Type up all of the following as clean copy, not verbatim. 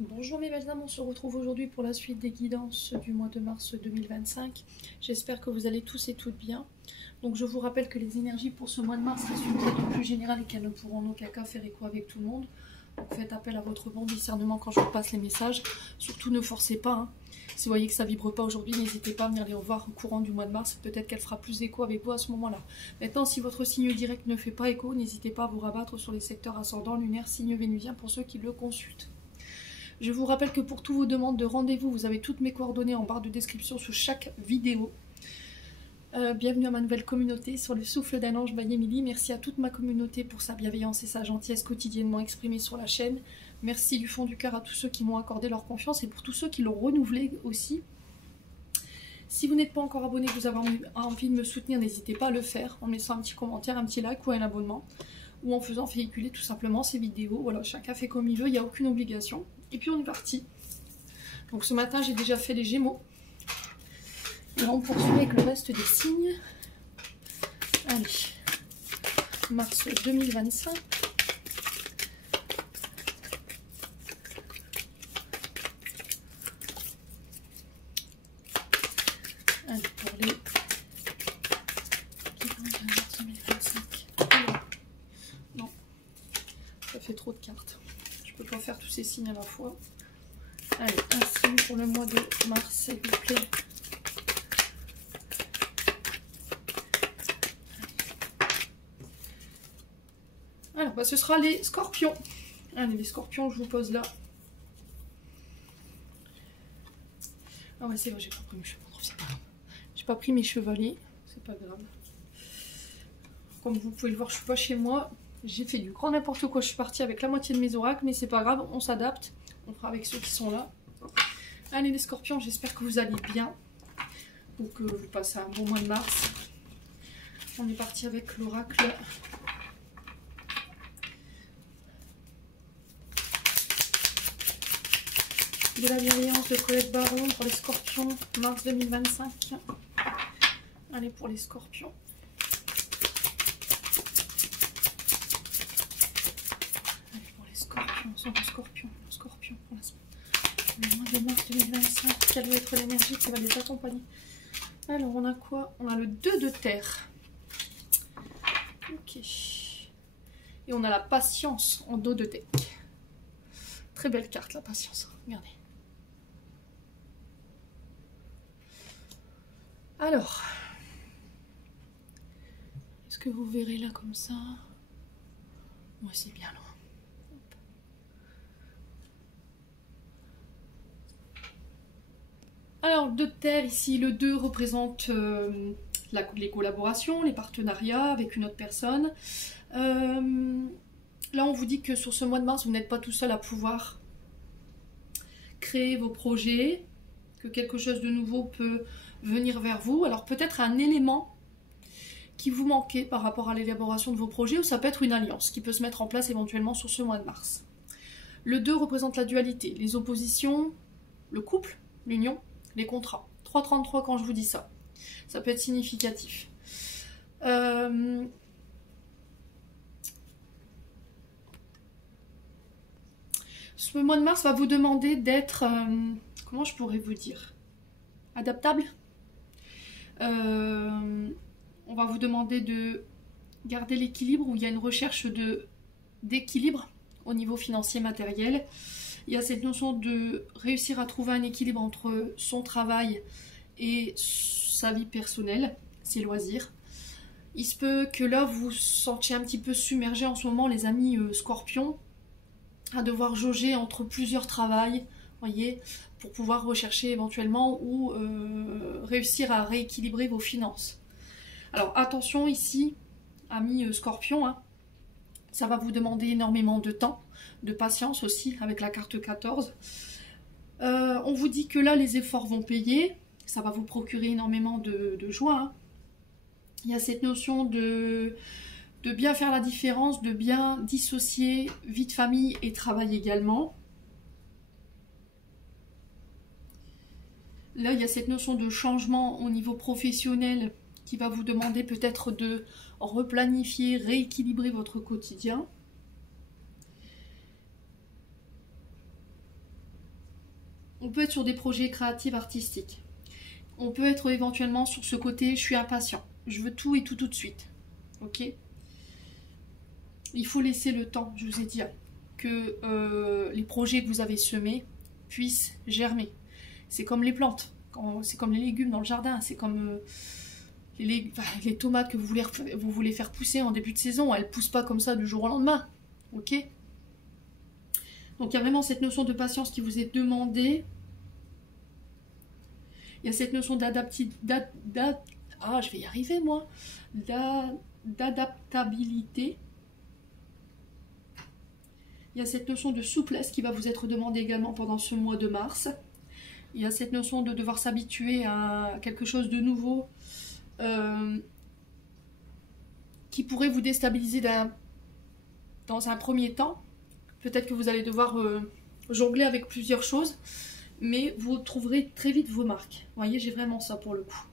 Bonjour mes belles âmes, on se retrouve aujourd'hui pour la suite des guidances du mois de mars 2025. J'espère que vous allez tous et toutes bien. Donc je vous rappelle que les énergies pour ce mois de mars restent une traite plus générale et qu'elles ne pourront en aucun cas faire écho avec tout le monde. Donc faites appel à votre bon discernement quand je vous passe les messages. Surtout ne forcez pas. Si vous voyez que ça vibre pas aujourd'hui, n'hésitez pas à venir les revoir au courant du mois de mars. Peut-être qu'elle fera plus écho avec vous à ce moment-là. Maintenant, si votre signe direct ne fait pas écho, n'hésitez pas à vous rabattre sur les secteurs ascendant, lunaire, signe vénusien pour ceux qui le consultent. Je vous rappelle que pour toutes vos demandes de rendez-vous, vous avez toutes mes coordonnées en barre de description sous chaque vidéo. Bienvenue à ma nouvelle communauté sur le souffle d'un ange by Émilie. Merci à toute ma communauté pour sa bienveillance et sa gentillesse quotidiennement exprimée sur la chaîne. Merci du fond du cœur à tous ceux qui m'ont accordé leur confiance et pour tous ceux qui l'ont renouvelé aussi. Si vous n'êtes pas encore abonné, que vous avez envie de me soutenir, n'hésitez pas à le faire en me laissant un petit commentaire, un petit like ou un abonnement, ou en faisant véhiculer tout simplement ces vidéos. Voilà, chacun fait comme il veut, il n'y a aucune obligation. Et puis on est parti. Donc ce matin, j'ai déjà fait les Gémeaux. Et là, on poursuit avec le reste des signes. Allez, mars 2025. Allez, pour les 2025. Non, ça fait trop de cartes. Je peux pas faire tous ces signes à la fois. Allez, un signe pour le mois de mars, s'il vous plaît. Alors, bah, ce sera les scorpions. Allez, les scorpions, je vous pose là. Ah ouais, c'est vrai, j'ai pas pris mes chevaux. C'est pas grave. J'ai pas pris mes chevaliers. C'est pas grave. Comme vous pouvez le voir, je suis pas chez moi. J'ai fait du grand n'importe quoi. Je suis partie avec la moitié de mes oracles, mais c'est pas grave, on s'adapte. On fera avec ceux qui sont là. Allez les scorpions, j'espère que vous allez bien. Ou que vous passez un bon mois de mars. On est parti avec l'oracle. De la bienveillance de Colette Baron pour les scorpions, mars 2025. Allez pour les scorpions. Allez pour les scorpions, sur le scorpion pour la semaine. Le mois de mars 2025, quelle va être l'énergie qui va les accompagner? Alors on a quoi? On a le 2 de terre. Ok. Et on a la patience en dos de deck. Très belle carte la patience, regardez. Alors, est-ce que vous verrez là comme ça? Ouais, c'est bien loin. Alors, 2 de terre, ici, le 2 représente les collaborations, les partenariats avec une autre personne. Là, on vous dit que sur ce mois de mars, vous n'êtes pas tout seul à pouvoir créer vos projets, que quelque chose de nouveau peut venir vers vous. Alors, peut-être un élément qui vous manquait par rapport à l'élaboration de vos projets, ou ça peut être une alliance qui peut se mettre en place éventuellement sur ce mois de mars. Le 2 représente la dualité, les oppositions, le couple, l'union, les contrats. 3,33 quand je vous dis ça. Ça peut être significatif. Ce mois de mars va vous demander d'être, comment je pourrais vous dire, adaptable. On va vous demander de garder l'équilibre où il y a une recherche d'équilibre au niveau financier matériel. Il y a cette notion de réussir à trouver un équilibre entre son travail et sa vie personnelle, ses loisirs. Il se peut que là vous vous sentiez un petit peu submergé en ce moment, les amis scorpions, à devoir jauger entre plusieurs travails, voyez, pour pouvoir rechercher éventuellement ou réussir à rééquilibrer vos finances. Alors attention ici, amis scorpions, ça va vous demander énormément de temps, de patience aussi avec la carte 14. On vous dit que là les efforts vont payer, ça va vous procurer énormément de joie. Il y a cette notion de bien faire la différence, de bien dissocier vie de famille et travail également. Là, il y a cette notion de changement au niveau professionnel qui va vous demander peut-être de replanifier, rééquilibrer votre quotidien. On peut être sur des projets créatifs, artistiques. On peut être éventuellement sur ce côté, je suis impatient. Je veux tout et tout tout de suite. Ok? Il faut laisser le temps, je vous ai dit, que les projets que vous avez semés puissent germer. C'est comme les plantes, c'est comme les légumes dans le jardin, c'est comme les tomates que vous voulez faire pousser en début de saison. Elles ne poussent pas comme ça du jour au lendemain. Ok? Donc il y a vraiment cette notion de patience qui vous est demandée. Il y a cette notion je vais y arriver moi. D'adaptabilité. Il y a cette notion de souplesse qui va vous être demandée également pendant ce mois de mars. Il y a cette notion de devoir s'habituer à quelque chose de nouveau qui pourrait vous déstabiliser dans un premier temps. Peut-être que vous allez devoir jongler avec plusieurs choses, mais vous trouverez très vite vos marques. Vous voyez, j'ai vraiment ça pour le coup.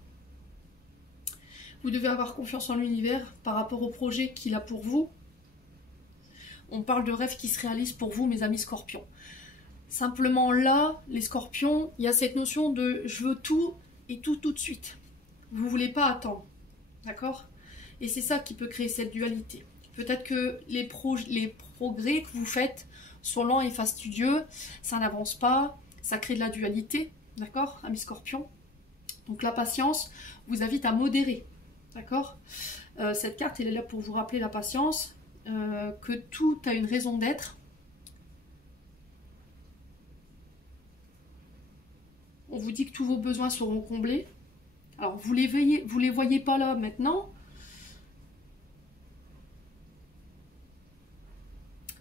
Vous devez avoir confiance en l'univers par rapport au projet qu'il a pour vous. On parle de rêves qui se réalisent pour vous, mes amis scorpions. Simplement là, les scorpions, il y a cette notion de je veux tout et tout tout de suite. Vous ne voulez pas attendre. D'accord? Et c'est ça qui peut créer cette dualité. Peut-être que les progrès que vous faites sont lents et fastidieux, ça n'avance pas, ça crée de la dualité. D'accord, amis scorpions? Donc la patience vous invite à modérer. D'accord? Cette carte, elle est là pour vous rappeler la patience, que tout a une raison d'être. On vous dit que tous vos besoins seront comblés. Alors, vous les voyez pas là maintenant,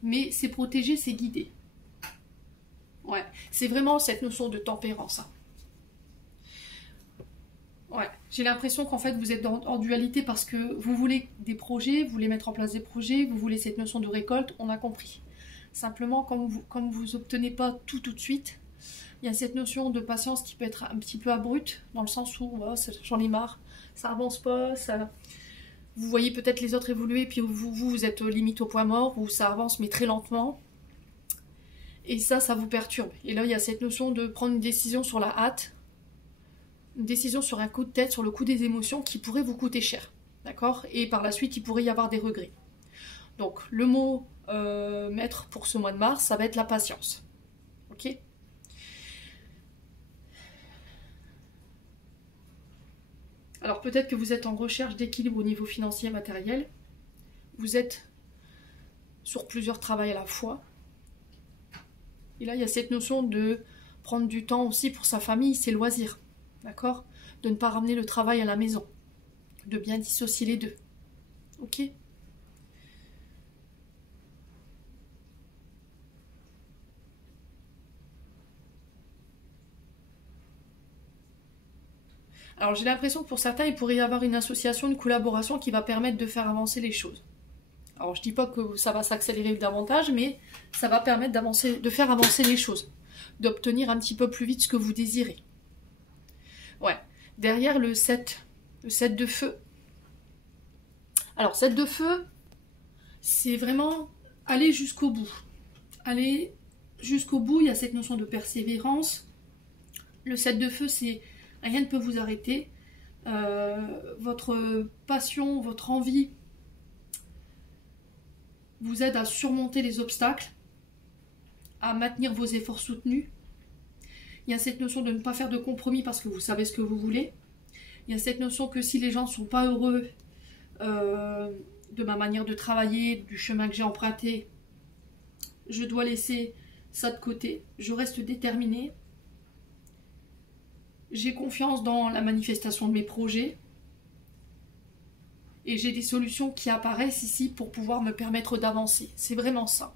mais c'est protégé, c'est guidé. Ouais, c'est vraiment cette notion de tempérance. Hein. Ouais, j'ai l'impression qu'en fait vous êtes en dualité parce que vous voulez des projets, vous voulez mettre en place des projets, vous voulez cette notion de récolte, on a compris. Simplement, comme vous obtenez pas tout de suite, il y a cette notion de patience qui peut être un petit peu abrupte, dans le sens où oh, j'en ai marre, ça avance pas, vous voyez peut-être les autres évoluer, puis vous êtes limite au point mort, où ça avance mais très lentement. Et ça vous perturbe. Et là, il y a cette notion de prendre une décision sur la hâte, une décision sur un coup de tête, sur le coup des émotions qui pourrait vous coûter cher. D'accord? Et par la suite, il pourrait y avoir des regrets. Donc, le mot maître pour ce mois de mars, ça va être la patience. Ok? Alors, peut-être que vous êtes en recherche d'équilibre au niveau financier et matériel. Vous êtes sur plusieurs travails à la fois. Et là, il y a cette notion de prendre du temps aussi pour sa famille, ses loisirs. D'accord? De ne pas ramener le travail à la maison. De bien dissocier les deux. Ok? Alors j'ai l'impression que pour certains, il pourrait y avoir une association, une collaboration qui va permettre de faire avancer les choses. Alors je ne dis pas que ça va s'accélérer davantage, mais ça va permettre de faire avancer les choses. D'obtenir un petit peu plus vite ce que vous désirez. Ouais. Derrière le 7 de feu. Alors 7 de feu, c'est vraiment aller jusqu'au bout. Aller jusqu'au bout, il y a cette notion de persévérance. Le 7 de feu, c'est rien ne peut vous arrêter. Votre passion, votre envie vous aide à surmonter les obstacles, à maintenir vos efforts soutenus. Il y a cette notion de ne pas faire de compromis parce que vous savez ce que vous voulez. Il y a cette notion que si les gens ne sont pas heureux de ma manière de travailler, du chemin que j'ai emprunté, je dois laisser ça de côté. Je reste déterminée. J'ai confiance dans la manifestation de mes projets. Et j'ai des solutions qui apparaissent ici pour pouvoir me permettre d'avancer. C'est vraiment ça.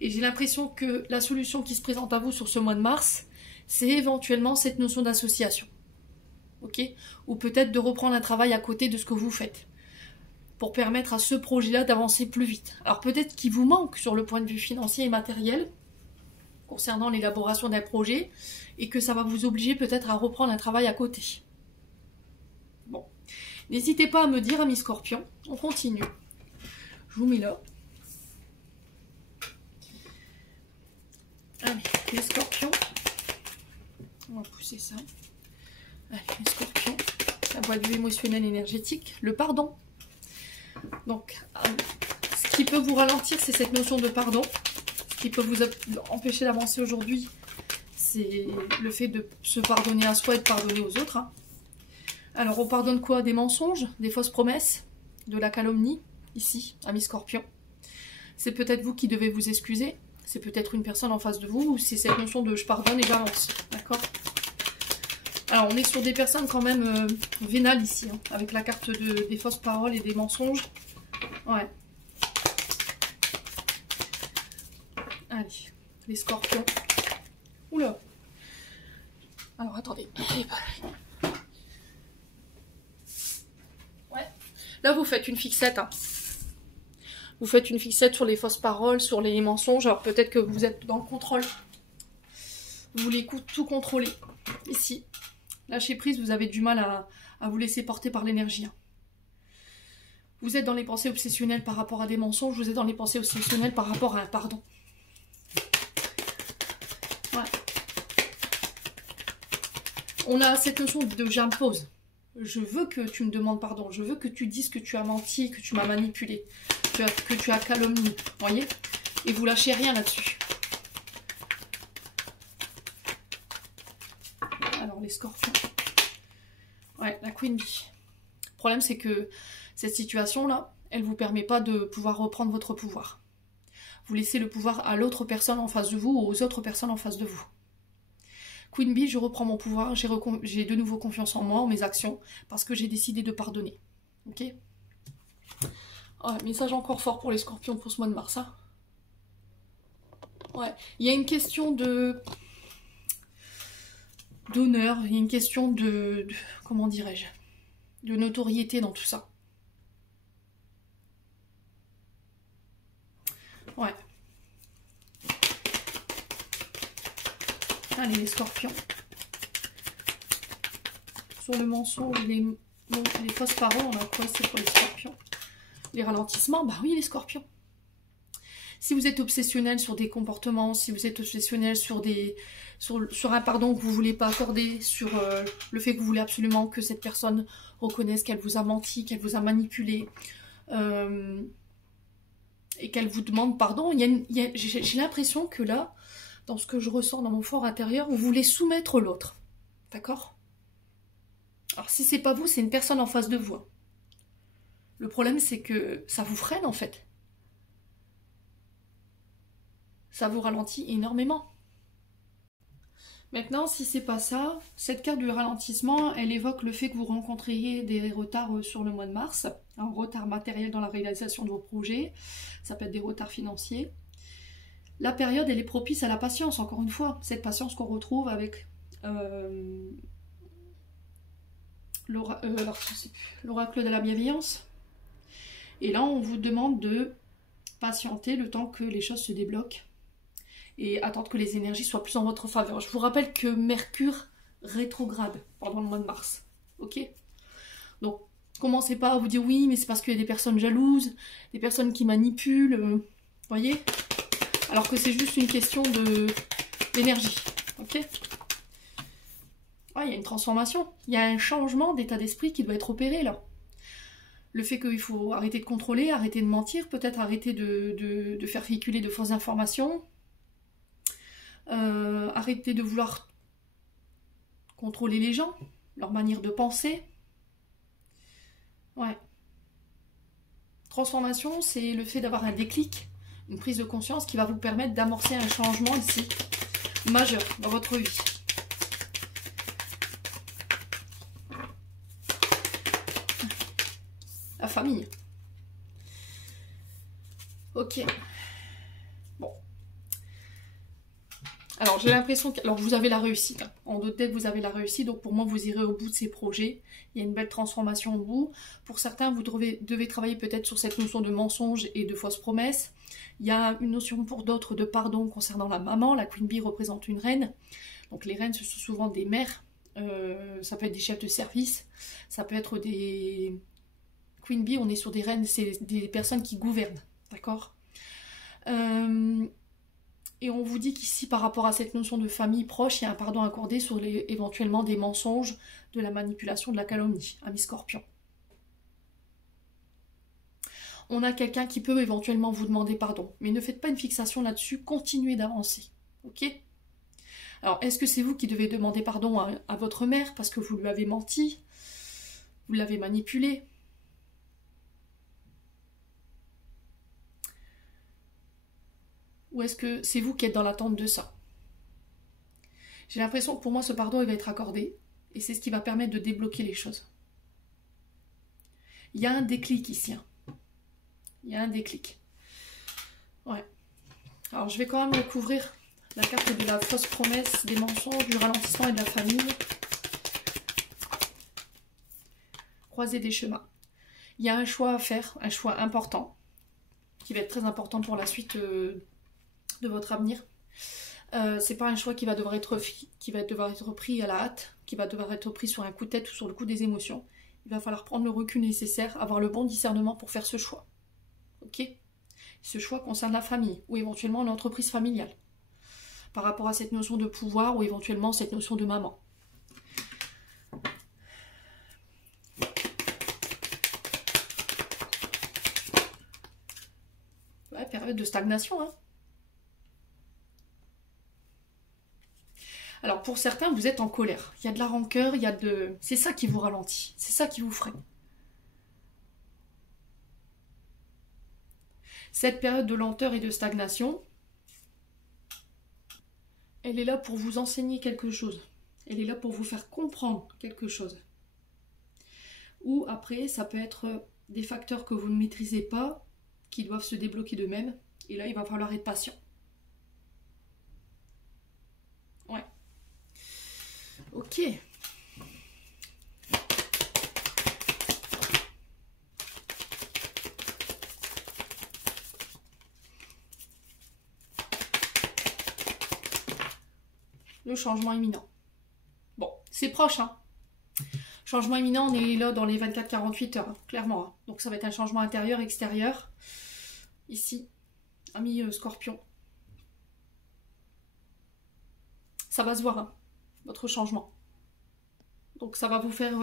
Et j'ai l'impression que la solution qui se présente à vous sur ce mois de mars, c'est éventuellement cette notion d'association. Ok? Ou peut-être de reprendre un travail à côté de ce que vous faites. Pour permettre à ce projet-là d'avancer plus vite. Alors peut-être qu'il vous manque sur le point de vue financier et matériel, concernant l'élaboration d'un projet, et que ça va vous obliger peut-être à reprendre un travail à côté. Bon. N'hésitez pas à me dire, amis scorpions. On continue. Je vous mets là. Allez, les scorpions. On va pousser ça. Allez, les scorpions. La boîte vue émotionnelle énergétique. Le pardon. Donc, ce qui peut vous ralentir, c'est cette notion de pardon. Ce qui peut vous empêcher d'avancer aujourd'hui, c'est le fait de se pardonner à soi et de pardonner aux autres. Hein. Alors, on pardonne quoi? Des mensonges, des fausses promesses, de la calomnie, ici, ami Scorpion. C'est peut-être vous qui devez vous excuser. C'est peut-être une personne en face de vous, ou c'est cette notion de je pardonne et j'avance. D'accord? Alors, on est sur des personnes quand même vénales ici, hein, avec la carte des fausses paroles et des mensonges. Ouais. Allez, les scorpions. Oula. Alors, attendez. Ouais. Là, vous faites une fixette. Hein. Vous faites une fixette sur les fausses paroles, sur les mensonges. Alors, peut-être que vous êtes dans le contrôle. Vous voulez tout contrôler. Ici. Lâchez prise, vous avez du mal à vous laisser porter par l'énergie. Hein. Vous êtes dans les pensées obsessionnelles par rapport à des mensonges. Vous êtes dans les pensées obsessionnelles par rapport à un pardon. Ouais. On a cette notion de j'impose. Je veux que tu me demandes pardon. Je veux que tu dises que tu as menti, que tu m'as manipulé, que tu as calomnié. Vous voyez? Et vous lâchez rien là-dessus. Alors, les scorpions. Ouais, la Queen Bee. Le problème, c'est que cette situation-là, elle ne vous permet pas de pouvoir reprendre votre pouvoir. Vous laissez le pouvoir à l'autre personne en face de vous ou aux autres personnes en face de vous. Queen Bee, je reprends mon pouvoir, j'ai de nouveau confiance en moi, en mes actions, parce que j'ai décidé de pardonner. Ok? Ouais, message encore fort pour les scorpions pour ce mois de mars. Hein. Ouais, il y a une question d'honneur, il y a une question de comment dirais-je, de notoriété dans tout ça. Ouais. Allez, les scorpions. Sur le mensonge, les fausses paroles, on a quoi? C'est pour les scorpions. Les ralentissements, bah oui, les scorpions. Si vous êtes obsessionnel sur des comportements, si vous êtes obsessionnel sur un pardon que vous ne voulez pas accorder, sur le fait que vous voulez absolument que cette personne reconnaisse qu'elle vous a menti, qu'elle vous a manipulé, et qu'elle vous demande pardon, j'ai l'impression que là, dans ce que je ressens dans mon fort intérieur, vous voulez soumettre l'autre. D'accord? Alors si c'est pas vous, c'est une personne en face de vous. Le problème, c'est que ça vous freine en fait. Ça vous ralentit énormément. Maintenant, si c'est pas ça, cette carte du ralentissement, elle évoque le fait que vous rencontriez des retards sur le mois de mars, un retard matériel dans la réalisation de vos projets, ça peut être des retards financiers. La période, elle est propice à la patience, encore une fois, cette patience qu'on retrouve avec l'oracle de la bienveillance. Et là, on vous demande de patienter le temps que les choses se débloquent et attendre que les énergies soient plus en votre faveur. Je vous rappelle que Mercure rétrograde pendant le mois de mars. Ok? Donc, commencez pas à vous dire oui, mais c'est parce qu'il y a des personnes jalouses, des personnes qui manipulent, voyez? Alors que c'est juste une question d'énergie. Ok? Ouais, il y a une transformation, il y a un changement d'état d'esprit qui doit être opéré là. Le fait qu'il faut arrêter de contrôler, arrêter de mentir, peut-être arrêter de faire véhiculer de fausses informations, arrêter de vouloir contrôler les gens, leur manière de penser. Ouais. Transformation, c'est le fait d'avoir un déclic, une prise de conscience qui va vous permettre d'amorcer un changement ici, majeur dans votre vie. La famille. Ok. Bon. Alors, j'ai l'impression que... Alors, vous avez la réussite. Hein. En d'autres têtes, vous avez la réussite. Donc, pour moi, vous irez au bout de ces projets. Il y a une belle transformation au bout. Pour certains, vous devez travailler peut-être sur cette notion de mensonge et de fausses promesses. Il y a une notion pour d'autres de pardon concernant la maman. La Queen Bee représente une reine. Donc, les reines, ce sont souvent des mères. Ça peut être des chefs de service. Ça peut être des... Queen Bee, on est sur des reines, c'est des personnes qui gouvernent, d'accord? Et on vous dit qu'ici, par rapport à cette notion de famille proche, il y a un pardon accordé sur éventuellement des mensonges, de la manipulation, de la calomnie, ami Scorpion. On a quelqu'un qui peut éventuellement vous demander pardon, mais ne faites pas une fixation là-dessus, continuez d'avancer, ok? Alors, est-ce que c'est vous qui devez demander pardon à votre mère parce que vous lui avez menti, vous l'avez manipulé? Ou est-ce que c'est vous qui êtes dans l'attente de ça? J'ai l'impression que pour moi, ce pardon, il va être accordé. Et c'est ce qui va permettre de débloquer les choses. Il y a un déclic ici. Hein. Il y a un déclic. Ouais. Alors, je vais quand même recouvrir la carte de la fausse promesse, des mensonges, du ralentissement et de la famille. Croiser des chemins. Il y a un choix à faire, un choix important, qui va être très important pour la suite de votre avenir. C'est pas un choix qui va devoir être pris à la hâte, qui va devoir être pris sur un coup de tête ou sur le coup des émotions. Il va falloir prendre le recul nécessaire, avoir le bon discernement pour faire ce choix. Ok? Ce choix concerne la famille ou éventuellement l'entreprise familiale. Par rapport à cette notion de pouvoir ou éventuellement cette notion de maman. Ouais, période de stagnation, hein. Alors pour certains, vous êtes en colère. Il y a de la rancœur, c'est ça qui vous ralentit. C'est ça qui vous freine. Cette période de lenteur et de stagnation, elle est là pour vous enseigner quelque chose. Elle est là pour vous faire comprendre quelque chose. Ou après, ça peut être des facteurs que vous ne maîtrisez pas, qui doivent se débloquer d'eux-mêmes. Et là, il va falloir être patient. Ouais. Ok. Le changement imminent. Bon, c'est proche, hein. Changement imminent, on est là dans les 24-48 heures, hein, clairement. Hein. Donc ça va être un changement intérieur, extérieur. Ici, ami Scorpion. Ça va se voir, hein, votre changement. Donc ça va vous faire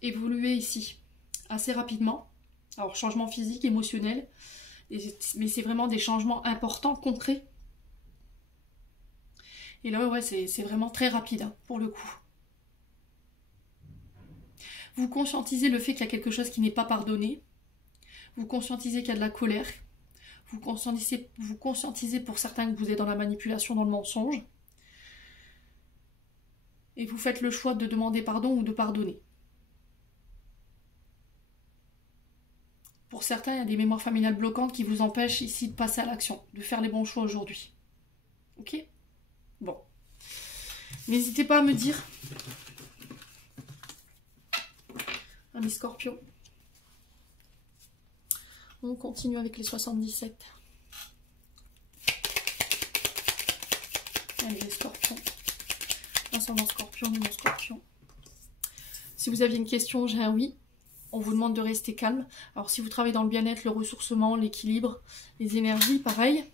évoluer ici assez rapidement. Alors changement physique, émotionnel, mais c'est vraiment des changements importants, concrets. Et là, ouais, c'est vraiment très rapide, hein, pour le coup. Vous conscientisez le fait qu'il y a quelque chose qui n'est pas pardonné. Vous conscientisez qu'il y a de la colère. Vous conscientisez pour certains que vous êtes dans la manipulation, dans le mensonge. Et vous faites le choix de demander pardon ou de pardonner. Pour certains, il y a des mémoires familiales bloquantes qui vous empêchent ici de passer à l'action, de faire les bons choix aujourd'hui. Ok ? Bon. N'hésitez pas à me dire. Ami Scorpion. On continue avec les 77. Allez, les scorpions. Ascendant Scorpion, mon Scorpion. Si vous aviez une question, j'ai un oui. On vous demande de rester calme. Alors si vous travaillez dans le bien-être, le ressourcement, l'équilibre, les énergies, pareil.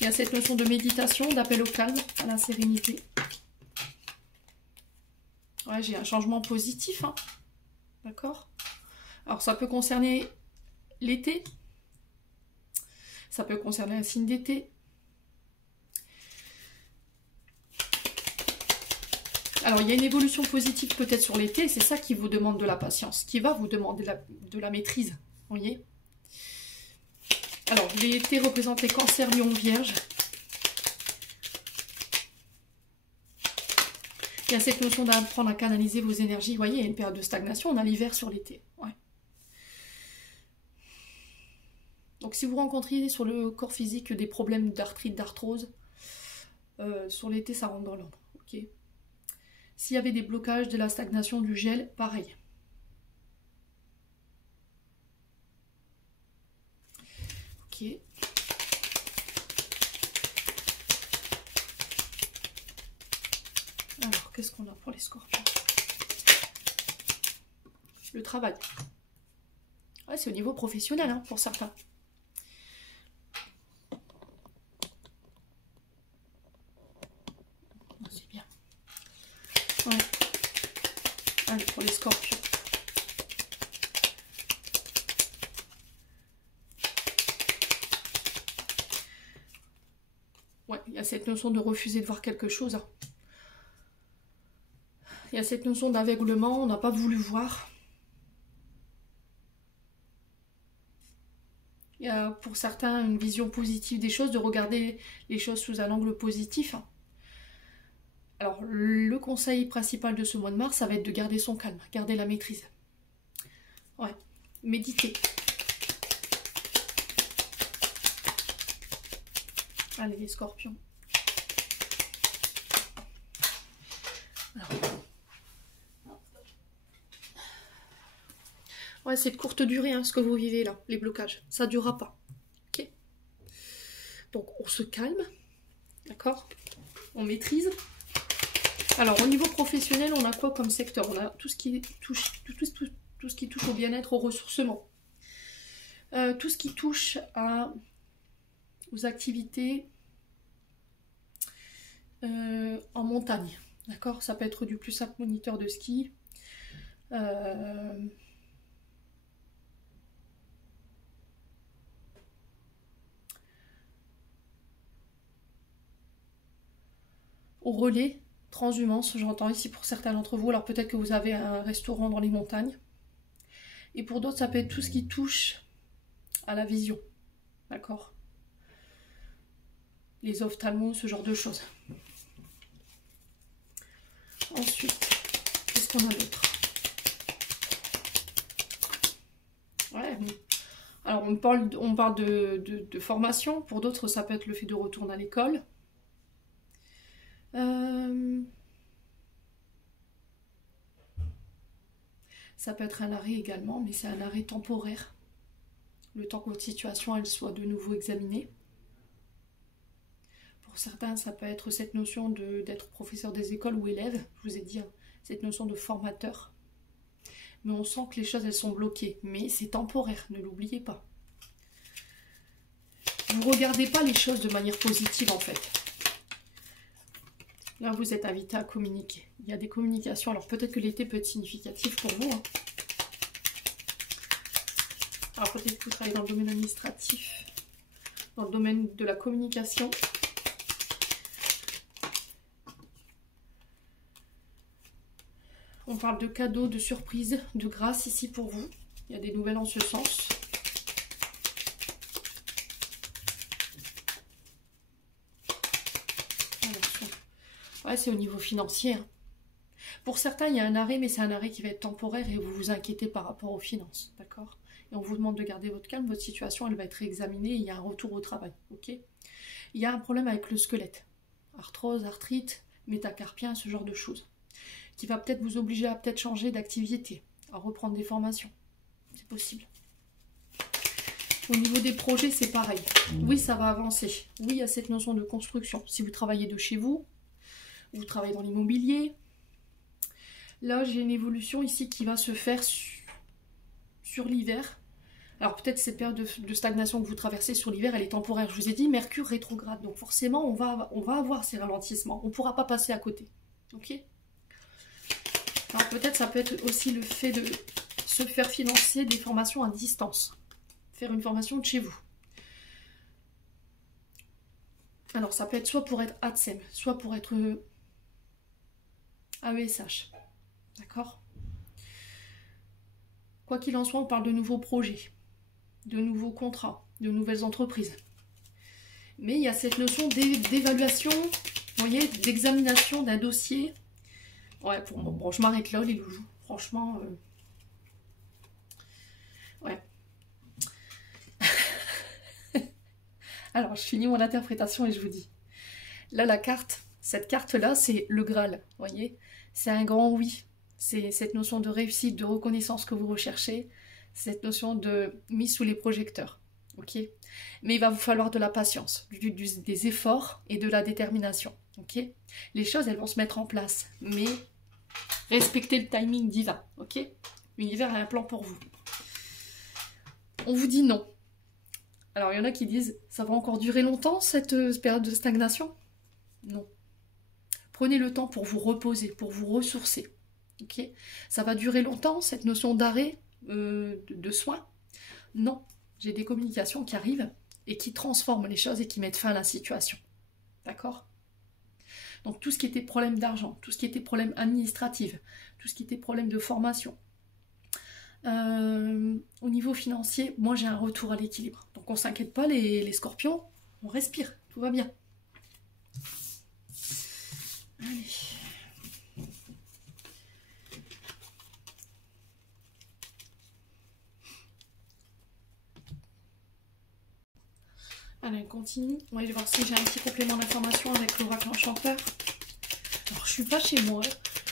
Il y a cette notion de méditation, d'appel au calme, à la sérénité. Ouais, j'ai un changement positif, hein. D'accord? Alors ça peut concerner l'été. Ça peut concerner un signe d'été. Alors, il y a une évolution positive peut-être sur l'été, c'est ça qui vous demande de la patience, qui va vous demander de la maîtrise, vous voyez. Alors, l'été représente les cancers, lion, vierge. Il y a cette notion d'apprendre à canaliser vos énergies, vous voyez, il y a une période de stagnation, on a l'hiver sur l'été, ouais. Donc, si vous rencontriez sur le corps physique des problèmes d'arthrite, d'arthrose, sur l'été, ça rentre dans l'ordre, ok. S'il y avait des blocages, de la stagnation, du gel, pareil. Ok. Alors, qu'est-ce qu'on a pour les scorpions? Le travail. Ouais, c'est au niveau professionnel, hein, pour certains. pour les scorpions. Ouais, il y a cette notion de refuser de voir quelque chose. Hein. Il y a cette notion d'aveuglement, on n'a pas voulu voir. Il y a pour certains une vision positive des choses, de regarder les choses sous un angle positif. Alors, le conseil principal de ce mois de mars, ça va être de garder son calme, garder la maîtrise. Ouais, méditer. Allez, les scorpions. Alors. Ouais, c'est de courte durée, hein, ce que vous vivez là, les blocages. Ça ne durera pas. Ok. Donc, on se calme. D'accord? On maîtrise. Alors, au niveau professionnel, on a quoi comme secteur? On a tout ce qui touche, tout ce qui touche au bien-être, au ressourcement. Tout ce qui touche aux activités en montagne. D'accord? Ça peut être du plus simple moniteur de ski. Au relais, transhumance, j'entends ici pour certains d'entre vous. Alors peut-être que vous avez un restaurant dans les montagnes. Et pour d'autres, ça peut être tout ce qui touche à la vision. D'accord? Les ophtalmos, ce genre de choses. Ensuite, qu'est-ce qu'on a d'autre? Ouais, alors on parle de formation. Pour d'autres, ça peut être le fait de retourner à l'école. Ça peut être un arrêt également, mais c'est un arrêt temporaire. Le temps que votre situation elle soit de nouveau examinée. Pour certains, ça peut être cette notion d'être professeur des écoles ou élève. Je vous ai dit, hein, cette notion de formateur. Mais on sent que les choses, elles sont bloquées. Mais c'est temporaire, ne l'oubliez pas. Vous ne regardez pas les choses de manière positive, en fait. Là, vous êtes invité à communiquer. Il y a des communications. Alors, peut-être que l'été peut être significatif pour vous. Hein. Alors, peut-être que vous travaillez dans le domaine administratif, dans le domaine de la communication. On parle de cadeaux, de surprises, de grâce ici pour vous. Il y a des nouvelles en ce sens. Ouais, c'est au niveau financier. Hein. Pour certains, il y a un arrêt, mais c'est un arrêt qui va être temporaire et vous vous inquiétez par rapport aux finances. D'accord? Et on vous demande de garder votre calme, votre situation, elle va être réexaminée et il y a un retour au travail. Ok? Il y a un problème avec le squelette. Arthrose, arthrite, métacarpien, ce genre de choses. Qui va peut-être vous obliger à peut-être changer d'activité, à reprendre des formations. C'est possible. Au niveau des projets, c'est pareil. Oui, ça va avancer. Oui, il y a cette notion de construction. Si vous travaillez de chez vous, vous travaillez dans l'immobilier. Là, j'ai une évolution ici qui va se faire sur l'hiver. Alors peut-être cette période de stagnation que vous traversez sur l'hiver, elle est temporaire. Je vous ai dit, Mercure rétrograde. Donc forcément, on va avoir ces ralentissements. On ne pourra pas passer à côté. Ok? Alors peut-être ça peut être aussi le fait de se faire financer des formations à distance. Faire une formation de chez vous. Alors ça peut être soit pour être ATSEM, soit pour être AESH. D'accord? Quoi qu'il en soit, on parle de nouveaux projets, de nouveaux contrats, de nouvelles entreprises. Mais il y a cette notion d'évaluation, vous voyez, d'examination d'un dossier. Ouais, bon, je m'arrête là, les loulous. Franchement, ouais. Alors, je finis mon interprétation et je vous dis. Là, la carte, cette carte-là, c'est le Graal, vous voyez. C'est un grand oui. C'est cette notion de réussite, de reconnaissance que vous recherchez. Cette notion de mise sous les projecteurs, ok. Mais il va vous falloir de la patience, des efforts et de la détermination, ok. Les choses, elles vont se mettre en place, mais respectez le timing divin, ok. L'univers a un plan pour vous. On vous dit non. Alors, il y en a qui disent, ça va encore durer longtemps, cette période de stagnation? Non. Prenez le temps pour vous reposer, pour vous ressourcer. Ok, ça va durer longtemps, cette notion d'arrêt, de soins? Non, j'ai des communications qui arrivent et qui transforment les choses et qui mettent fin à la situation. D'accord? Donc tout ce qui était problème d'argent, tout ce qui était problème administratif, tout ce qui était problème de formation. Au niveau financier, moi j'ai un retour à l'équilibre. Donc on ne s'inquiète pas les scorpions, on respire, tout va bien. Allez. Allez, on continue. On va aller voir si j'ai un petit complément d'information avec l'oracle enchanteur. Alors, je suis pas chez moi.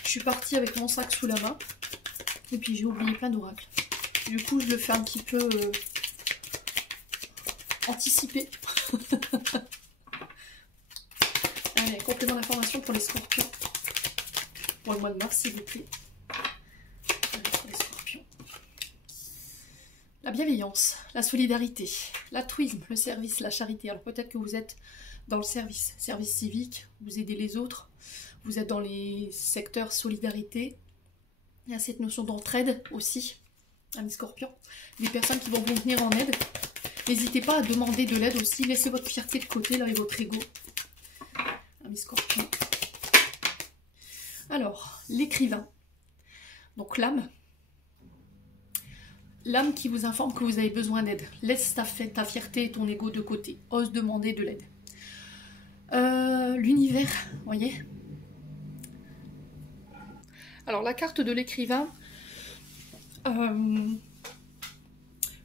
Je suis partie avec mon sac sous la main. Et puis, j'ai oublié plein d'oracles. Du coup, je le fais un petit peu anticipé. Allez, complément d'information pour les scorpions. Pour le mois de mars, s'il vous plaît. Allez, pour les scorpions. La bienveillance, la solidarité, l'altruisme, le service, la charité. Alors peut-être que vous êtes dans le service civique, vous aidez les autres, vous êtes dans les secteurs solidarité. Il y a cette notion d'entraide aussi, amis scorpions. Des personnes qui vont vous venir en aide. N'hésitez pas à demander de l'aide aussi, laissez votre fierté de côté là et votre ego. Amis scorpions. Alors, l'écrivain. Donc l'âme. L'âme qui vous informe que vous avez besoin d'aide. Laisse ta fierté et ton ego de côté. Ose demander de l'aide. L'univers, vous voyez. Alors la carte de l'écrivain.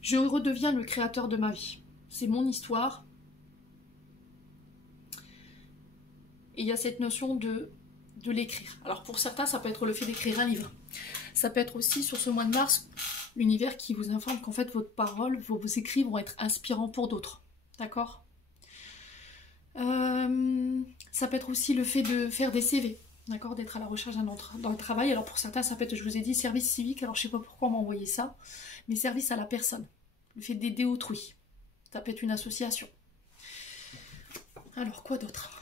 Je redeviens le créateur de ma vie. C'est mon histoire. Et il y a cette notion de l'écrire. Alors pour certains, ça peut être le fait d'écrire un livre. Ça peut être aussi sur ce mois de mars, l'univers qui vous informe qu'en fait votre parole, vos écrits vont être inspirants pour d'autres. D'accord? Ça peut être aussi le fait de faire des CV. D'accord? D'être à la recherche d'un travail. Alors pour certains, ça peut être, je vous ai dit, service civique. Alors je sais pas pourquoi on m'a envoyé ça. Mais service à la personne. Le fait d'aider autrui. Ça peut être une association. Alors quoi d'autre?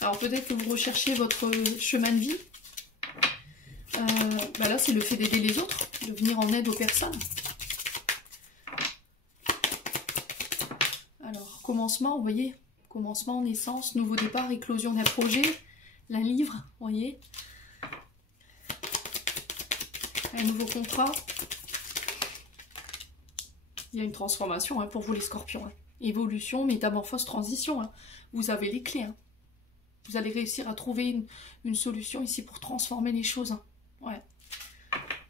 Alors peut-être que vous recherchez votre chemin de vie. Là, c'est le fait d'aider les autres, de venir en aide aux personnes. Alors, commencement, vous voyez, commencement, naissance, nouveau départ, éclosion d'un projet, un livre, vous voyez. Un nouveau contrat. Il y a une transformation hein, pour vous les scorpions. Hein. Évolution, métamorphose, transition. Hein. Vous avez les clés. Hein. Vous allez réussir à trouver une solution ici pour transformer les choses. Hein. Ouais.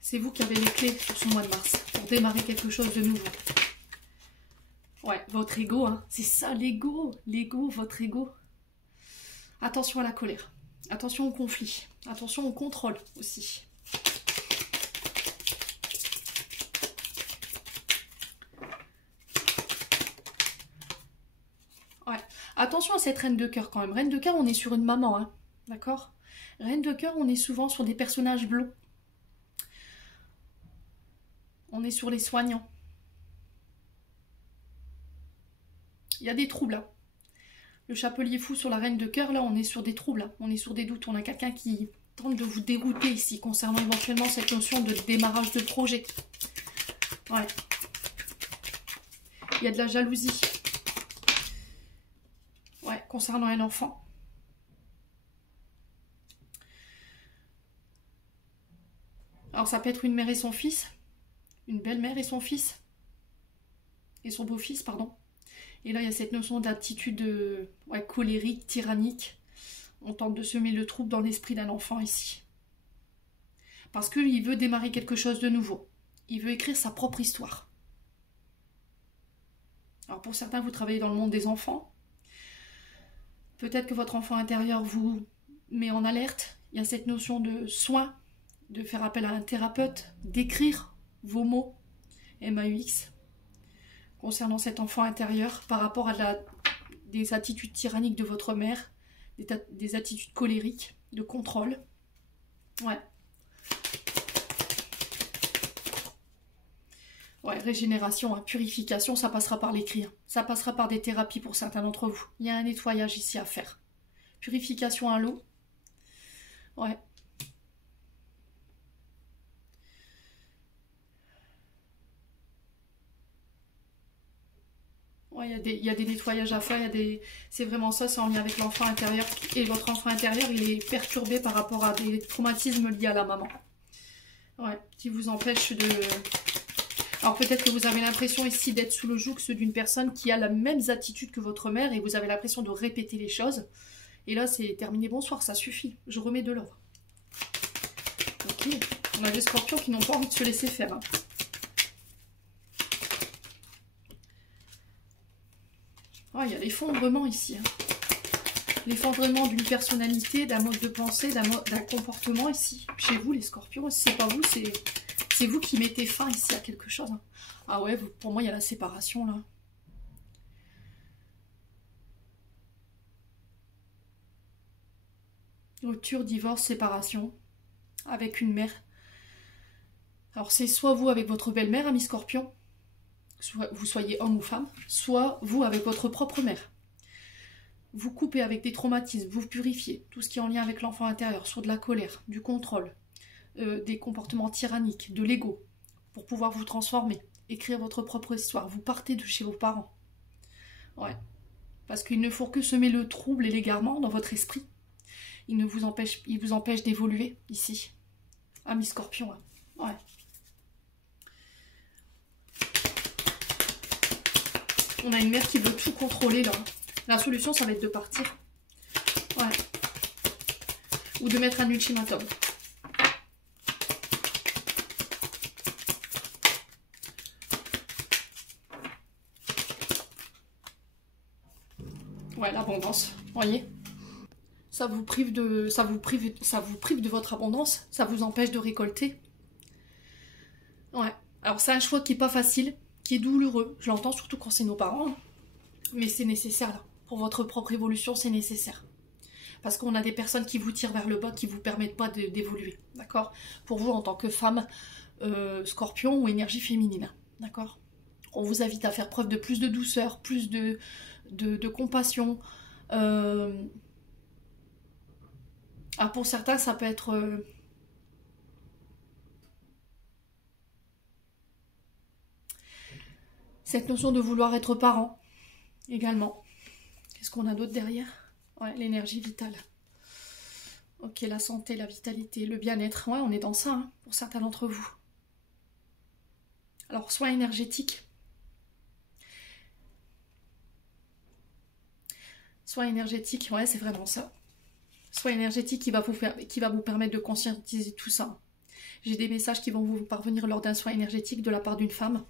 C'est vous qui avez les clés sur ce mois de mars pour démarrer quelque chose de nouveau. Ouais, votre ego, hein. C'est ça l'ego. L'ego, votre ego. Attention à la colère. Attention au conflit. Attention au contrôle aussi. Ouais. Attention à cette reine de cœur quand même. Reine de cœur, on est sur une maman, hein. D'accord? Reine de cœur, on est souvent sur des personnages blonds. On est sur les soignants. Il y a des troubles. Hein. Le chapelier fou sur la reine de cœur, là, on est sur des troubles. Hein. On est sur des doutes. On a quelqu'un qui tente de vous dérouter ici, concernant éventuellement cette notion de démarrage de projet. Ouais. Il y a de la jalousie. Ouais, concernant un enfant. Alors ça peut être une mère et son fils, une belle-mère et son fils, et son beau-fils, pardon. Et là, il y a cette notion d'attitude colérique, tyrannique. On tente de semer le trouble dans l'esprit d'un enfant ici. Parce qu'il veut démarrer quelque chose de nouveau. Il veut écrire sa propre histoire. Alors pour certains, vous travaillez dans le monde des enfants. Peut-être que votre enfant intérieur vous met en alerte. Il y a cette notion de soin, de faire appel à un thérapeute, d'écrire vos mots, MAUX, concernant cet enfant intérieur par rapport à des attitudes tyranniques de votre mère, des attitudes colériques, de contrôle. Ouais. Ouais, régénération, hein, purification, ça passera par l'écrit. Hein. Ça passera par des thérapies pour certains d'entre vous. Il y a un nettoyage ici à faire. Purification à l'eau. Ouais. Ouais, il y a des nettoyages à faire, c'est vraiment ça, c'est en lien avec l'enfant intérieur. Et votre enfant intérieur, il est perturbé par rapport à des traumatismes liés à la maman. Ouais, qui vous empêche de... Alors peut-être que vous avez l'impression ici d'être sous le joug d'une personne qui a la même attitude que votre mère et vous avez l'impression de répéter les choses. Et là, c'est terminé, bonsoir, ça suffit. Je remets de l'ordre. Ok, on a des scorpions qui n'ont pas envie de se laisser faire. Hein. Oh, il y a l'effondrement ici. Hein. L'effondrement d'une personnalité, d'un mode de pensée, d'un comportement ici. Chez vous, les scorpions, c'est pas vous, c'est vous qui mettez fin ici à quelque chose. Hein. Ah ouais, pour moi, il y a la séparation là. Rupture, divorce, séparation. Avec une mère. Alors c'est soit vous avec votre belle-mère, ami scorpion, soit vous soyez homme ou femme, soit vous avec votre propre mère. Vous coupez avec des traumatismes, vous purifiez tout ce qui est en lien avec l'enfant intérieur, sur de la colère, du contrôle, des comportements tyranniques, de l'ego, pour pouvoir vous transformer, écrire votre propre histoire. Vous partez de chez vos parents. Ouais. Parce qu'il ne faut que semer le trouble et l'égarement dans votre esprit. Il vous empêche d'évoluer ici. Ami scorpion, hein. Ouais. On a une mère qui veut tout contrôler là. La solution, ça va être de partir. Ouais. Ou de mettre un ultimatum. Ouais, l'abondance. Voyez ? Ça vous prive de votre abondance. Ça vous empêche de récolter. Ouais. Alors c'est un choix qui n'est pas facile, qui est douloureux. Je l'entends surtout quand c'est nos parents. Hein. Mais c'est nécessaire là. Pour votre propre évolution, c'est nécessaire. Parce qu'on a des personnes qui vous tirent vers le bas, qui ne vous permettent pas d'évoluer. D'accord ? Pour vous, en tant que femme, scorpion ou énergie féminine. D'accord ? On vous invite à faire preuve de plus de douceur, plus de compassion. Ah, pour certains, ça peut être... cette notion de vouloir être parent, également. Qu'est-ce qu'on a d'autre derrière ? Ouais, l'énergie vitale. Ok, la santé, la vitalité, le bien-être. Ouais, on est dans ça, hein, pour certains d'entre vous. Alors, soin énergétique. Soin énergétique, ouais, c'est vraiment ça. Soin énergétique qui va vous permettre de conscientiser tout ça. J'ai des messages qui vont vous parvenir lors d'un soin énergétique de la part d'une femme.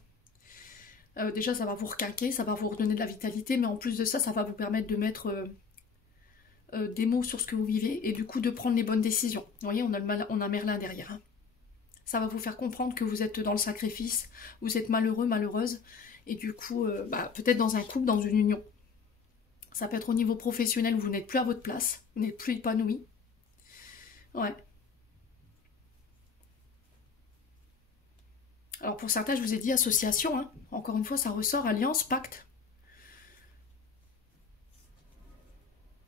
Déjà, ça va vous requinquer, ça va vous redonner de la vitalité, mais en plus de ça, ça va vous permettre de mettre des mots sur ce que vous vivez et du coup de prendre les bonnes décisions. Vous voyez, on a Merlin derrière. Hein. Ça va vous faire comprendre que vous êtes dans le sacrifice, vous êtes malheureux, malheureuse, et du coup, peut-être dans un couple, dans une union. Ça peut être au niveau professionnel où vous n'êtes plus à votre place, vous n'êtes plus épanoui. Ouais. Alors pour certains, je vous ai dit association, hein. Encore une fois, ça ressort, alliance, pacte.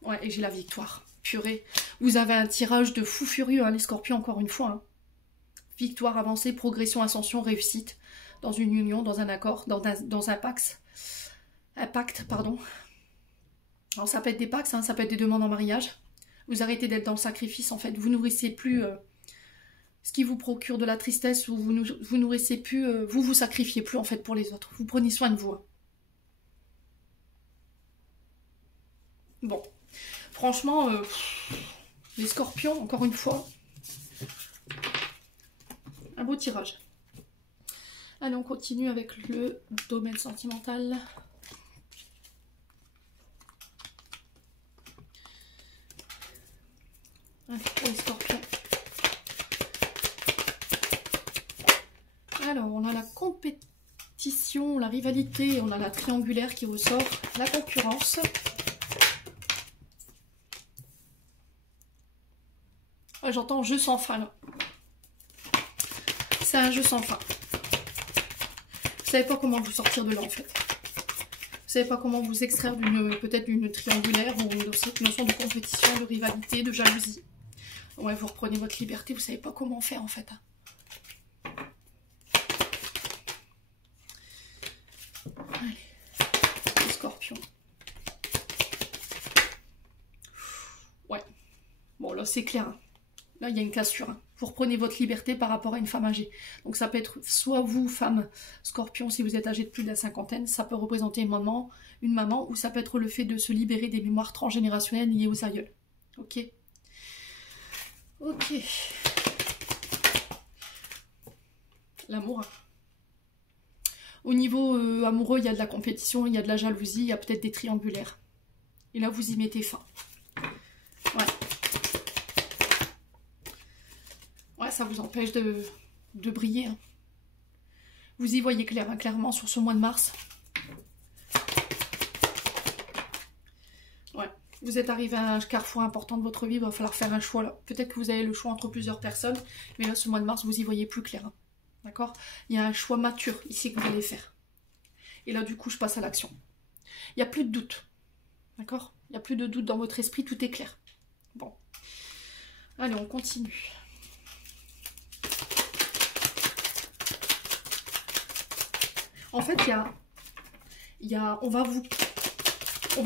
Ouais, et j'ai la victoire. Purée. Vous avez un tirage de fou furieux, hein, les scorpions, encore une fois. Hein. Victoire, avancée, progression, ascension, réussite. Dans une union, dans un accord, dans un pacte. Un pacte, pardon. Alors ça peut être des pactes, hein, ça peut être des demandes en mariage. Vous arrêtez d'être dans le sacrifice, en fait. Vous nourrissez plus ce qui vous procure de la tristesse, ou vous nourrissez plus, vous sacrifiez plus, en fait, pour les autres. Vous prenez soin de vous. Hein. Bon. Franchement, les scorpions, encore une fois, un beau tirage. Allez, on continue avec le domaine sentimental. Allez, pour les scorpions. Alors, on a la compétition, la rivalité, on a la triangulaire qui ressort, la concurrence. Ah, j'entends jeu sans fin là. C'est un jeu sans fin. Vous savez pas comment vous sortir de là en fait. Vous savez pas comment vous extraire peut-être d'une triangulaire ou d'une notion de compétition, de rivalité, de jalousie. Ouais, vous reprenez votre liberté, vous savez pas comment faire en fait. Allez, les scorpions. Ouais, bon là c'est clair. Hein. Là il y a une cassure. Hein. Vous reprenez votre liberté par rapport à une femme âgée. Donc ça peut être soit vous, femme scorpion, si vous êtes âgé de plus de la cinquantaine, ça peut représenter une maman, ou ça peut être le fait de se libérer des mémoires transgénérationnelles liées aux aïeuls. Ok. Ok. L'amour. Au niveau amoureux, il y a de la compétition, il y a de la jalousie, il y a peut-être des triangulaires. Et là, vous y mettez fin. Ouais. Ouais, ça vous empêche de briller. Hein. Vous y voyez clair, hein, clairement, sur ce mois de mars. Ouais. Vous êtes arrivé à un carrefour important de votre vie, il va falloir faire un choix là. Peut-être que vous avez le choix entre plusieurs personnes, mais là, ce mois de mars, vous y voyez plus clair. Hein. D'accord? Il y a un choix mature ici que vous allez faire. Et là, du coup, je passe à l'action. Il n'y a plus de doute. D'accord? Il n'y a plus de doute dans votre esprit, tout est clair. Bon. Allez, on continue. En fait, on va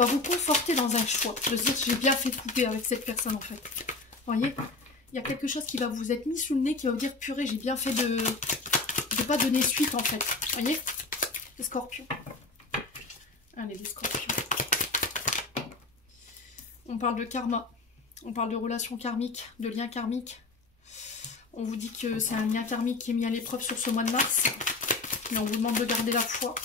vous conforter dans un choix. De se dire, j'ai bien fait de couper avec cette personne, en fait. Vous voyez? Il y a quelque chose qui va vous être mis sous le nez, qui va vous dire, purée, j'ai bien fait de pas donner suite, en fait. Vous voyez? Les scorpions. Allez, les scorpions. On parle de karma. On parle de relations karmiques, de liens karmiques. On vous dit que c'est un lien karmique qui est mis à l'épreuve sur ce mois de mars. Mais on vous demande de garder la foi.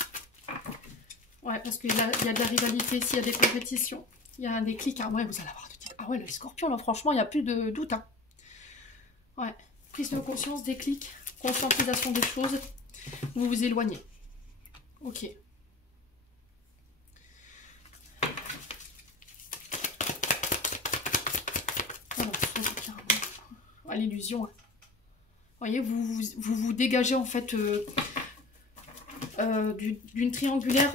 Ouais, parce qu'il y a de la rivalité ici, il y a des compétitions. Il y a un déclic. Ah ouais, vous allez avoir de... Ah ouais, les scorpions, là, franchement, il n'y a plus de doute. Hein. Ouais. Prise de conscience, déclic, conscientisation des choses. Vous vous éloignez. Ok. Voilà, l'illusion. Hein. Vous voyez, vous dégagez en fait d'une triangulaire.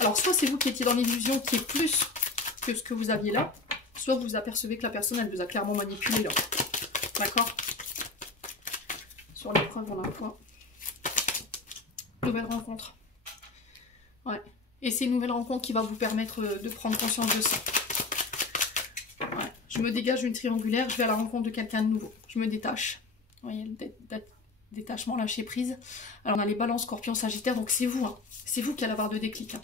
Alors, soit c'est vous qui étiez dans l'illusion qui est plus que ce que vous aviez là, soit vous apercevez que la personne, elle vous a clairement manipulé là. D'accord? Sur l'épreuve, on a quoi? Nouvelle rencontre. Ouais. Et c'est une nouvelle rencontre qui va vous permettre de prendre conscience de ça. Ouais. Je me dégage d'une triangulaire, je vais à la rencontre de quelqu'un de nouveau. Je me détache. Vous voyez, détachement, lâcher prise. Alors on a les balances, scorpions, sagittaires, donc c'est vous. Hein. C'est vous qui allez avoir de déclic. Hein.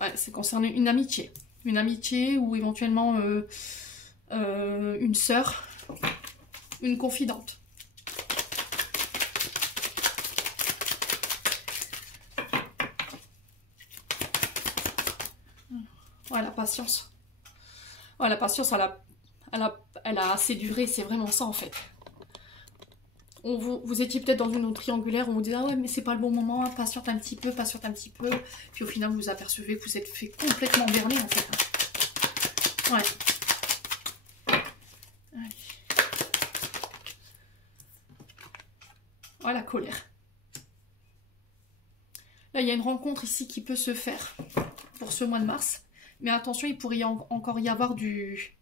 Ouais, c'est concernant une amitié. Une amitié ou éventuellement une sœur, une confidente. Ouais, la patience. Ouais, la patience, elle a assez duré, c'est vraiment ça en fait. Vous étiez peut-être dans une autre triangulaire, on vous disait ah ouais mais c'est pas le bon moment, patiente un petit peu, puis au final vous vous apercevez que vous êtes fait complètement berner en fait. Ouais. Allez. Ouais, la colère. Là il y a une rencontre ici qui peut se faire pour ce mois de mars, mais attention il pourrait encore y avoir du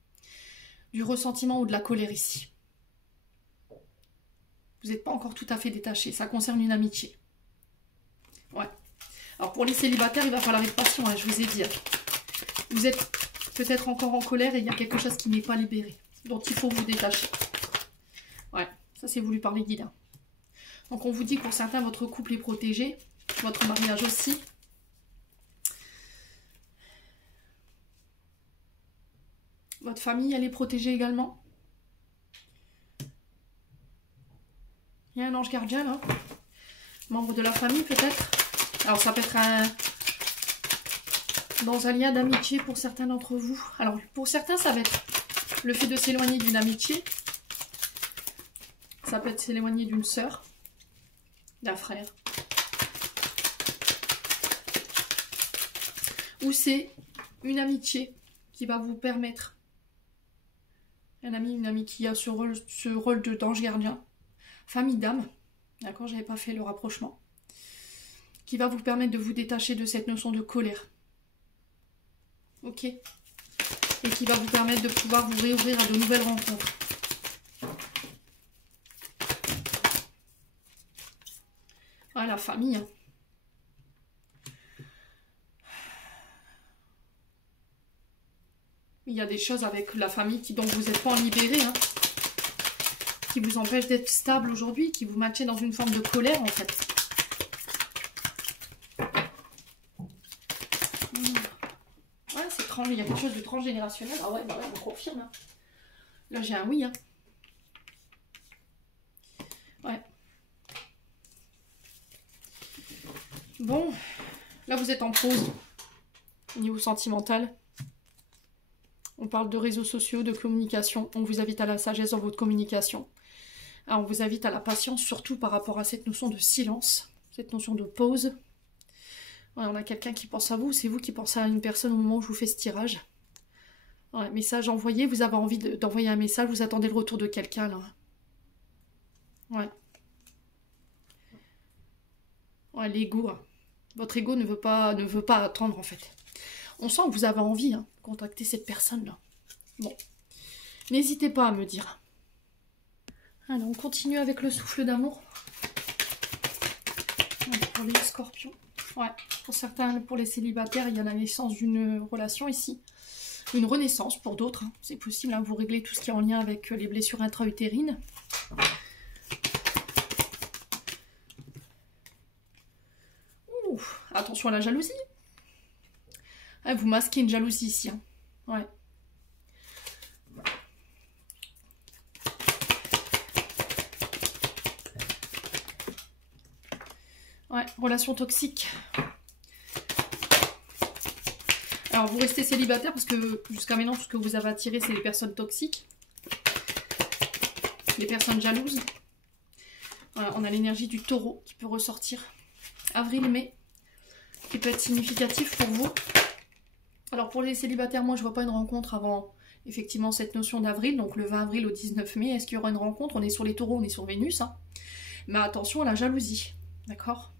ressentiment ou de la colère ici. Vous n'êtes pas encore tout à fait détaché. Ça concerne une amitié. Ouais. Alors pour les célibataires, il va falloir être patient, hein, je vous ai dit. Vous êtes peut-être encore en colère et il y a quelque chose qui n'est pas libéré. Dont il faut vous détacher. Ouais, ça c'est voulu par les guides. Hein. Donc on vous dit que pour certains, votre couple est protégé. Votre mariage aussi. Votre famille, elle est protégée également. Il y a un ange gardien là. Membre de la famille peut-être. Alors ça peut être dans un lien d'amitié pour certains d'entre vous. Alors pour certains ça va être le fait de s'éloigner d'une amitié. Ça peut être s'éloigner d'une sœur, d'un frère. Ou c'est une amitié qui va vous permettre Un ami, une amie qui a ce rôle d'ange gardien. Famille d'âme. D'accord, j'avais pas fait le rapprochement. Qui va vous permettre de vous détacher de cette notion de colère. Ok. Et qui va vous permettre de pouvoir vous réouvrir à de nouvelles rencontres. Ah, la famille. Hein. Il y a des choses avec la famille dont vous n'êtes pas en libéré, hein, qui vous empêchent d'être stable aujourd'hui, qui vous maintiennent dans une forme de colère en fait. Ouais, c'est il y a quelque chose de transgénérationnel. Ah ouais, bah ouais, on confirme. Hein. Là, j'ai un oui. Hein. Ouais. Bon, là, vous êtes en pause au niveau sentimental. On parle de réseaux sociaux, de communication. On vous invite à la sagesse dans votre communication. Alors, on vous invite à la patience, surtout par rapport à cette notion de silence, cette notion de pause. Ouais, on a quelqu'un qui pense à vous, c'est vous qui pensez à une personne au moment où je vous fais ce tirage. Ouais, message envoyé, vous avez envie d'envoyer un message, vous attendez le retour de quelqu'un là. Ouais. Ouais, l'ego. Hein. Votre ego ne veut pas attendre en fait. On sent que vous avez envie hein, de contacter cette personne-là. Bon. N'hésitez pas à me dire. Alors, on continue avec le souffle d'amour. Pour les scorpions. Ouais, pour certains, pour les célibataires, il y a la naissance d'une relation ici. Une renaissance pour d'autres. Hein. C'est possible, hein, vous réglez tout ce qui est en lien avec les blessures intra-utérines. Attention à la jalousie. Ah, vous masquez une jalousie ici. Hein. Ouais. Ouais, relation toxique. Alors, vous restez célibataire parce que jusqu'à maintenant, tout ce que vous avez attiré, c'est les personnes toxiques. Les personnes jalouses. Voilà, on a l'énergie du taureau qui peut ressortir. Avril-mai, qui peut être significatif pour vous. Alors, pour les célibataires, moi, je ne vois pas une rencontre avant, effectivement, cette notion d'avril. Donc, le 20 avril au 19 mai, est-ce qu'il y aura une rencontre? On est sur les taureaux, on est sur Vénus. Hein. Mais attention à la jalousie. D'accord?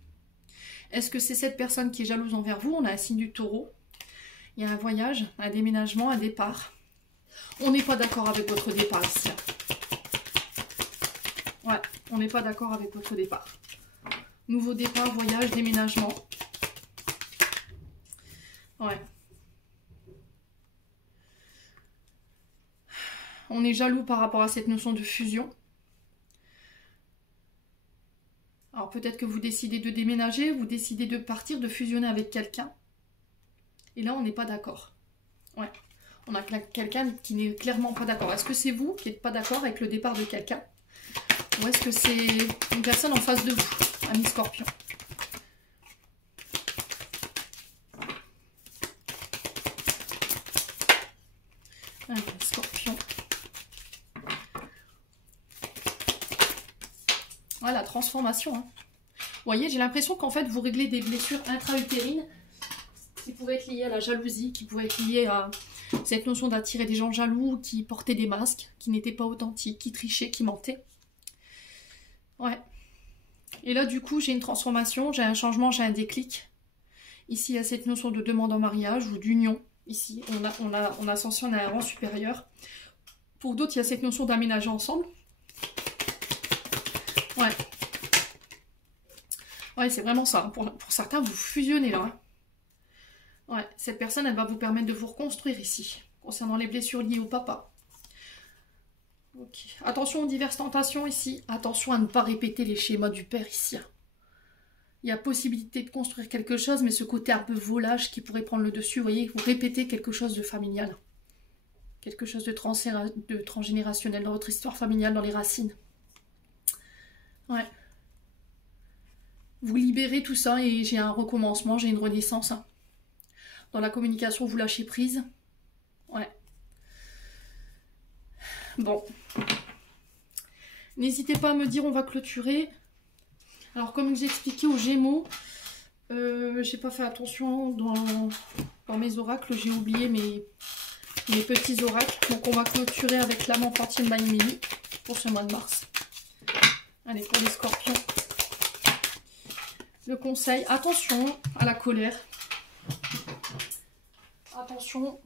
Est-ce que c'est cette personne qui est jalouse envers vous? On a un signe du taureau. Il y a un voyage, un déménagement, un départ. On n'est pas d'accord avec votre départ ici. Ouais, on n'est pas d'accord avec votre départ. Nouveau départ, voyage, déménagement. Ouais. On est jaloux par rapport à cette notion de fusion. Alors peut-être que vous décidez de déménager, vous décidez de partir, de fusionner avec quelqu'un. Et là, on n'est pas d'accord. Ouais. On a quelqu'un qui n'est clairement pas d'accord. Est-ce que c'est vous qui n'êtes pas d'accord avec le départ de quelqu'un? Ou est-ce que c'est une personne en face de vous, ami Scorpion? Ami Scorpion. Ouais, la transformation. Hein. Vous voyez, j'ai l'impression qu'en fait, vous réglez des blessures intra-utérines qui pouvaient être liées à la jalousie, qui pouvaient être liées à cette notion d'attirer des gens jaloux, qui portaient des masques, qui n'étaient pas authentiques, qui trichaient, qui mentaient. Ouais. Et là, du coup, j'ai une transformation, j'ai un changement, j'ai un déclic. Ici, il y a cette notion de demande en mariage ou d'union. Ici, on ascensionne à un rang supérieur. Pour d'autres, il y a cette notion d'aménager ensemble. Ouais. Ouais, c'est vraiment ça. Pour certains, vous fusionnez là. Hein. Ouais, cette personne, elle va vous permettre de vous reconstruire ici, concernant les blessures liées au papa. Okay. Attention aux diverses tentations ici. Attention à ne pas répéter les schémas du père ici. Il y a possibilité de construire quelque chose, mais ce côté un peu volage qui pourrait prendre le dessus, vous voyez, vous répétez quelque chose de familial. Quelque chose de transgénérationnel dans votre histoire familiale, dans les racines. Ouais. Vous libérez tout ça et j'ai un recommencement, j'ai une renaissance. Hein. Dans la communication, vous lâchez prise. Ouais. Bon. N'hésitez pas à me dire, on va clôturer. Alors, comme j'ai expliqué aux Gémeaux, j'ai pas fait attention dans mes oracles, j'ai oublié mes petits oracles. Donc on va clôturer avec l'âme enfantine by Mimi pour ce mois de mars. Allez, pour les scorpions. Le conseil, attention à la colère. Attention,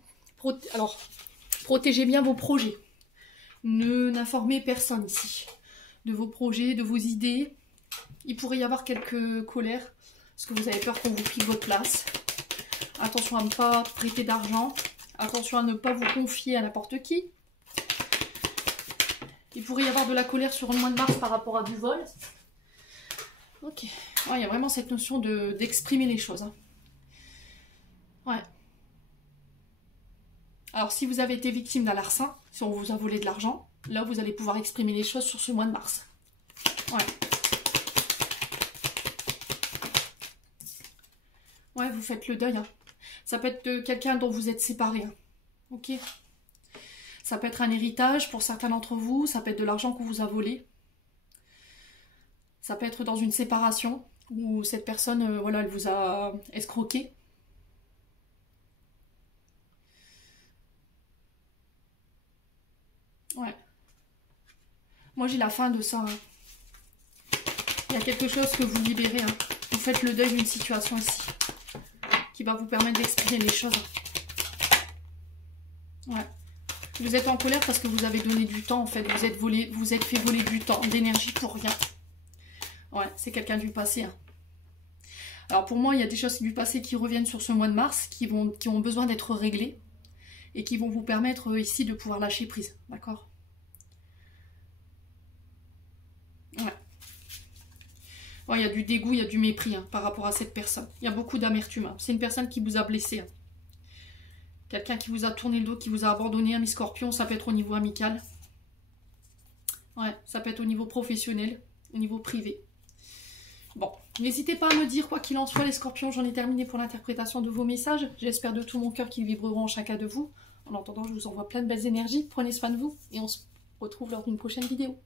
alors protégez bien vos projets. N'informez personne ici de vos projets, de vos idées. Il pourrait y avoir quelques colères parce que vous avez peur qu'on vous pique votre place. Attention à ne pas prêter d'argent. Attention à ne pas vous confier à n'importe qui. Il pourrait y avoir de la colère sur le mois de mars par rapport à du vol. Ok. Ouais, il y a vraiment cette notion d'exprimer les choses. Hein. Ouais. Alors, si vous avez été victime d'un larcin, si on vous a volé de l'argent, là, vous allez pouvoir exprimer les choses sur ce mois de mars. Ouais. Ouais, vous faites le deuil. Hein. Ça peut être quelqu'un dont vous êtes séparé. Hein. Ok. Ça peut être un héritage pour certains d'entre vous. Ça peut être de l'argent qu'on vous a volé. Ça peut être dans une séparation où cette personne, voilà, elle vous a escroqué. Ouais. Moi, j'ai la fin de ça. Hein. Il y a quelque chose que vous libérez. Hein. Vous faites le deuil d'une situation ici qui va vous permettre d'exprimer les choses. Ouais. Vous êtes en colère parce que vous avez donné du temps, en fait. Vous êtes fait voler du temps, d'énergie pour rien. Ouais, c'est quelqu'un du passé. Hein. Alors pour moi, il y a des choses du passé qui reviennent sur ce mois de mars, qui ont besoin d'être réglées et qui vont vous permettre ici de pouvoir lâcher prise. D'accord? Ouais. Ouais, il y a du dégoût, il y a du mépris hein, par rapport à cette personne. Il y a beaucoup d'amertume. Hein. C'est une personne qui vous a blessé. Hein. Quelqu'un qui vous a tourné le dos, qui vous a abandonné, un mi-scorpion, ça peut être au niveau amical. Ouais, ça peut être au niveau professionnel, au niveau privé. Bon, n'hésitez pas à me dire, quoi qu'il en soit, les scorpions, j'en ai terminé pour l'interprétation de vos messages. J'espère de tout mon cœur qu'ils vibreront en chacun de vous. En attendant, je vous envoie plein de belles énergies. Prenez soin de vous et on se retrouve lors d'une prochaine vidéo.